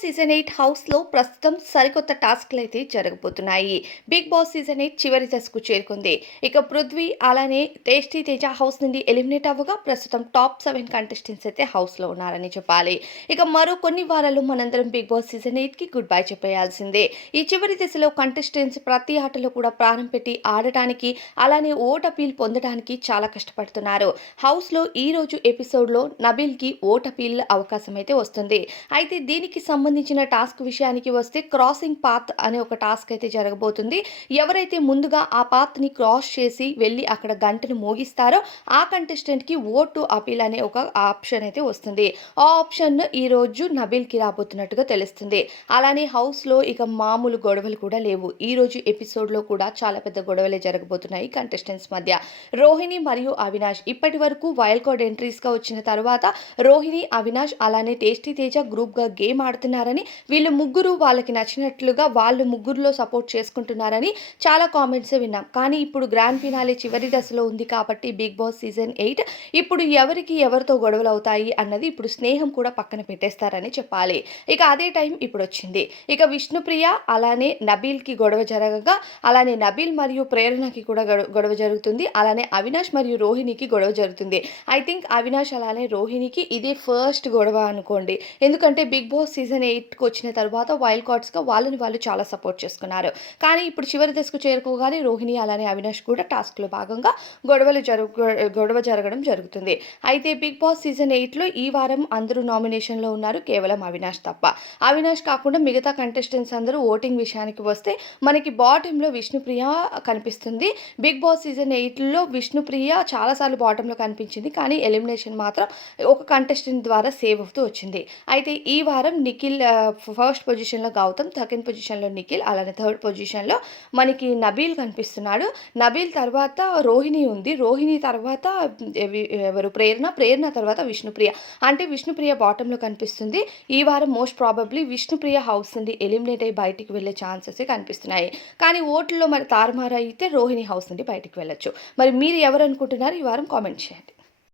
Season 8 హౌస్‌లో ప్రస్తుతం సరికొత్త టాస్క్‌లైతే జరగబోతున్నాయి. బిగ్ బాస్ సీజన్ 8 చివరి దశకు చేరుకుంది. ఇక పృథ్వీ అలానే టేస్టీ తేజ హౌస్ నుండి ఎలిమినేట్ అవ్వగా ప్రస్తుతం టాప్ 7 కంటెస్టెంట్స్ అయితే హౌస్‌లో ఉన్నారని చెప్పాలి. ఇక మరో కొన్ని వారాల్లో మనందరం బిగ్ బాస్ సీజన్ 8కి గుడ్ బై చెప్పేయాల్సిందే. ఈ చివరి దశలో కంటెస్టెంట్స్ ప్రతి ఆటలో కూడా ప్రాణం పెట్టి ఆడటానికి అలానే ఓట్ అపీల్ పొందడానికి చాలా కష్టపడుతున్నారు. హౌస్‌లో ఈ రోజు ఎపిసోడ్‌లో నబీల్‌కి ఓట్ అపీల్ అవకాశం అయితే వస్తుంది. అయితే దీనికి సంబంధించిన టాస్క్ విషయానికి వస్తే క్రాసింగ్ పాత్ అనే ఒక టాస్క్ అయితే జరగబోతుంది. ఎవరైతే ముందుగా ఆ పాత్‌ని క్రాస్ చేసి వెళ్లి అక్కడ గంటను మోగిస్తారో ఆ కంటెస్టెంట్‌కి ఓటు అపీల్ అనే ఒక ఆప్షన్ అయితే వస్తుంది. ఆ ఆప్షన్ ఈ రోజు నబీల్‌కి రాబోతున్నట్టుగా తెలుస్తుంది. అలానే హౌస్‌లో ఇక మామూలు గొడవలు కూడా లేవు. ఈ రోజు ఎపిసోడ్‌లో కూడా చాలా పెద్ద గొడవలే జరగబోతున్నాయి కంటెస్టెంట్స్ మధ్య. రోహిణి మరియు అవినాష్ ఇప్పటివరకు వైల్డ్ కార్డ్ ఎంట్రీస్‌గా వచ్చిన తర్వాత రోహిణి, అవినాష్ అలానే టేస్టీ తేజ గ్రూప్‌గా గేమ్ ఆడుతున్నారని, వీళ్ళు ముగ్గురు వాళ్ళకి నచ్చినట్లుగా వాళ్ళు ముగ్గురిలో సపోర్ట్ చేసుకుంటున్నారని చాలా కామెంట్స్ విన్నాం. కానీ ఇప్పుడు గ్రాండ్ ఫినాలే చివరి దశలో ఉంది కాబట్టి బిగ్ బాస్ సీజన్ 8 ఇప్పుడు ఎవరికి ఎవరితో గొడవలవుతాయి అన్నది ఇప్పుడు స్నేహం కూడా పక్కన పెట్టేస్తారని చెప్పాలి. ఇక అదే టైం ఇప్పుడొచ్చింది. ఇక విష్ణుప్రియ అలానే నబీల్‌కి గొడవ జరగగా, అలానే నబీల్ మరియు ప్రేరణకి కూడా గొడవ జరుగుతుంది. అలానే అవినాష్ మరియు రోహిణికి గొడవ జరుగుతుంది. ఐ థింక్ అవినాష్ అలానే రోహిణికి ఇదే ఫస్ట్ గొడవ అనుకోండి. ఎందుకంటే బిగ్ బాస్ సీజన్ 8కి వచ్చిన తర్వాత వైల్డ్ కార్డ్స్‌గా వాళ్ళని వాళ్ళు చాలా సపోర్ట్ చేసుకున్నారు. కానీ ఇప్పుడు చివరి దశకు చేరుకోగానే రోహిణి అలానే అవినాష్ కూడా టాస్క్‌లో భాగంగా గొడవ జరగడం జరుగుతుంది. అయితే బిగ్ బాస్ సీజన్ 8లో ఈ వారం అందరూ నామినేషన్‌లో ఉన్నారు. కేవలం అవినాష్ తప్ప. అవినాష్ కాకుండా మిగతా కంటెస్టెంట్స్ అందరూ ఓటింగ్ విషయానికి వస్తే మనకి బాటమ్‌లో విష్ణుప్రియ కనిపిస్తుంది. బిగ్ బాస్ సీజన్ 8లో విష్ణుప్రియ చాలా సార్లు బాటమ్‌లో కనిపించింది. కానీ ఎలిమినేషన్ మాత్రం ఒక కంటెస్టెంట్ ద్వారా సేవ్ అవుతూ వచ్చింది. అయితే ఈ వారం నిఖిల్ ఫస్ట్ పొజిషన్‌లో గౌతమ్, సెకండ్ పొజిషన్‌లో నిఖిల్, అలానే థర్డ్ పొజిషన్‌లో మనకి నబీల్ కనిపిస్తున్నాడు. నబీల్ తర్వాత రోహిణి ఉంది. రోహిణి తర్వాత ఎవరు ప్రేరణ, ప్రేరణ తర్వాత విష్ణుప్రియ. అంటే విష్ణుప్రియ బాటమ్‌లో కనిపిస్తుంది. ఈ వారం మోస్ట్ ప్రాబబ్లీ విష్ణుప్రియ హౌస్ నుండి ఎలిమినేట్ అయ్యి బయటికి వెళ్ళే ఛాన్సెసే కనిపిస్తున్నాయి. కానీ ఓట్లలో మరి తారుమారు అయితే రోహిణి హౌస్ నుండి బయటికి వెళ్ళొచ్చు. మరి మీరు ఎవరు అనుకుంటున్నారు? ఈ వారం కామెంట్ చేయండి.